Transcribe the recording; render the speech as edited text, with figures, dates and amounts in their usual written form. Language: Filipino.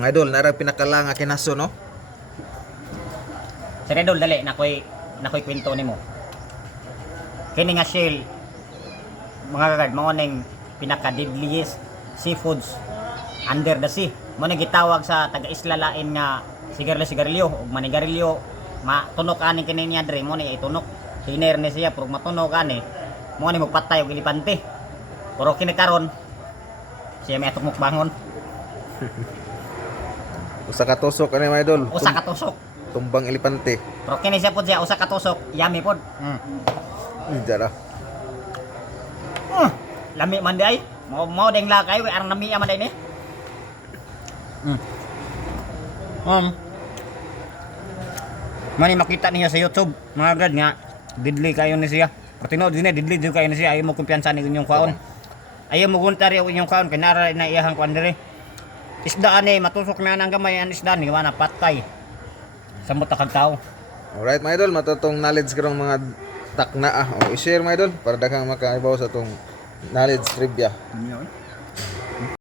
Mga idol, narang pinakala nga kinaso, no? Sir Idol, dali, nakoy kwento nimo. Kini nga shell, mga kagad, mga ning pinaka-deadliest seafoods under the sea. Mo na gitawag sa taga-isla lain nga sigarilyo ug manigarilyo. Matunok ani kini niya dre mo ni itunok. Hiner ni siya pero matunok ani. Mo ni magpatay og ilipante. Pero kini karon siya may atok mukbangon. Usa ka tusok ani mga idol. Usa ka tusok. Tumbang elepante. Pero kini siya pod siya usa ka tusok, yummy pod. Dara. Lami man di ay. Mau deng lakay we arang nami man day ni. Mani makita niya sa YouTube, mga gad nga didli kayo ni siya. Pero tinuod din didli jud kayo ni siya, ayaw mo kumpiyansa ni inyong kwaon. Ayaw mo guntar yung inyong kwaon kay nara na iyahang kuan diri. Isda ani matusok na nang gamay ang isda ni na patay. Sa mutakag tao. Alright mga idol, matutong knowledge karong mga takna. O i-share mga idol para daghang makaibaw sa tong knowledge trivia.